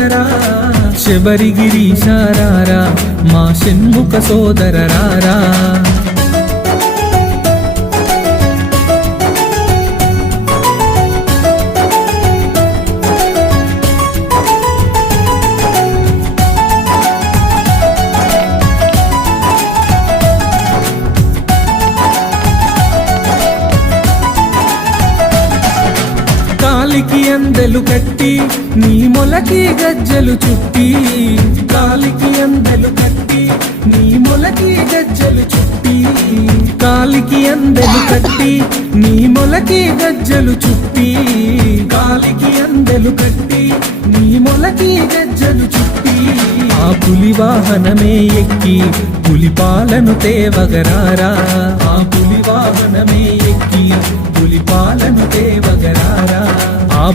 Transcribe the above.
సోదరా శబరిగిరీశారారా మా షణ్ముఖ సోదరరారా కాలికి అందెలు కట్టి నీ మొలకి గజ్జలు చుట్టి కాలికి అందెలు కట్టి నీ మొలకి గజ్జలు చుట్టి కాలికి అందెలు కట్టి నీ మొలకి గజ్జలు చుట్టి కాలికి అందెలు కట్టి నీ మొలకి గజ్జలు చుట్టి ఆ పులి వాహనమే ఎక్కి పులిపాలను తేవగరారా ఆ పులి వాహనమే ఎక్కి పులిపాలను తేవగరారా ఆ